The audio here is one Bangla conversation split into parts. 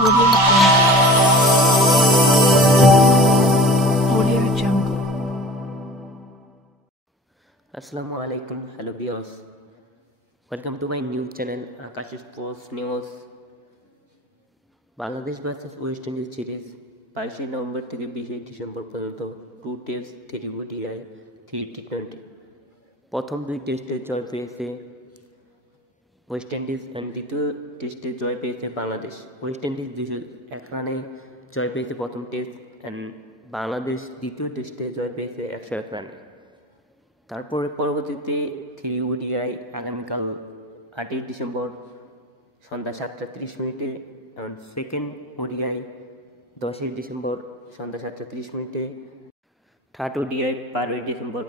Audio Jungle. Assalamu alaikum, hello viewers. Welcome to my new channel Akash Sports News. Bangladesh versus West Indies series 22 November থেকে 20 ডিসেম্বর পর্যন্ত 2 টেস্ট 3 ওডিআই 3 টি20। প্রথম দুই টেস্টে জয় পেয়েছে ওয়েস্ট ইন্ডিজ এবং দ্বিতীয় টেস্টে জয় পেয়েছে বাংলাদেশ। ওয়েস্ট ইন্ডিজ 201 রানে জয় পেয়েছে প্রথম টেস্ট এবং বাংলাদেশ দ্বিতীয় টেস্টে জয় পেয়েছে 101 রানে। তারপরে পরবর্তীতে 3 ওডিআই আগামীকাল 8 ডিসেম্বর সন্ধ্যা 7:30 এবং সেকেন্ড ওডিআই 10 ডিসেম্বর সন্ধ্যা 7:30। থার্ড ওডিআই 12 ডিসেম্বর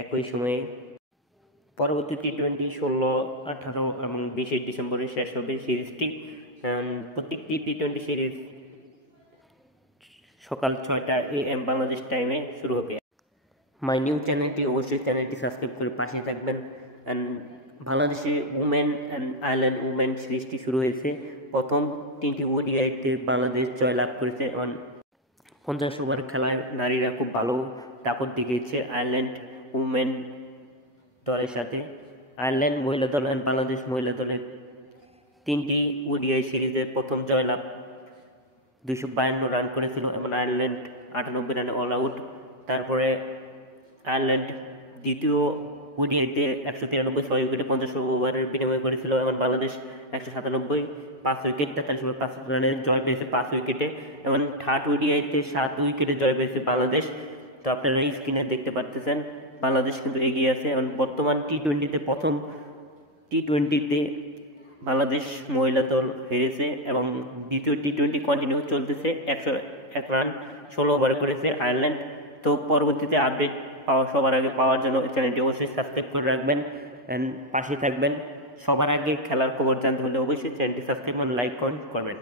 একই সময়ে। পরবর্তী টি20 16, 18 এবং 20 ডিসেম্বরে শেষ হবে সিরিজটি। প্রত্যেকটি টি20 সিরিজ সকাল 6টা AM বাংলাদেশ টাইমে শুরু হবে। মাই নিউ চ্যানেলটি অবশ্যই চ্যানেলটি সাবস্ক্রাইব করে পাশে থাকবেন। অ্যান্ড বাংলাদেশে উমেন অ্যান্ড আয়ারল্যান্ড উমেন সিরিজটি শুরু হয়েছে। প্রথম 3টি ওডিআইতে বাংলাদেশ জয়লাভ করেছে এবং 50 ওভার খেলায় নারীরা খুব ভালো দাপট দেখিয়েছে আয়ারল্যান্ড উমেন দলের সাথে। আয়ারল্যান্ড মহিলা দল এবং বাংলাদেশ মহিলা দলের 3টি ওডিআই সিরিজের প্রথম জয়লাভ। 252 রান করেছিল এবং আয়ারল্যান্ড 98 রানে অল আউট। তারপরে আয়ারল্যান্ড দ্বিতীয় ওডিআইতে 193 6 উইকেটে 50 ওভারের বিনিময় করেছিল এবং বাংলাদেশ 197 5 উইকেট 43 রানের জয় পেয়েছে 5 উইকেটে। এবং থার্ড ওডিআইতে 7 উইকেটে জয় পেয়েছে বাংলাদেশ। তো আপনারা এই স্ক্রিনে দেখতে পাচ্ছেন বাংলাদেশ কিন্তু এগিয়ে আছে। এবং বর্তমান টি20তে প্রথম টি20তে বাংলাদেশ মহিলা দল হেরেছে এবং দ্বিতীয় টি20 কন্টিনিউ চলতেছে। 101 রান 16 ওভারে করেছে আয়ারল্যান্ড। তো পরবর্তীতে আপডেট সবার আগে পাওয়ার জন্য চ্যানেলটি অবশ্যই সাবস্ক্রাইব করে রাখবেন অ্যান্ড পাশে থাকবেন। সবার আগে খেলার খবর জানতে হলে অবশ্যই চ্যানেলটি সাবস্ক্রাইব এবং লাইক করবেন।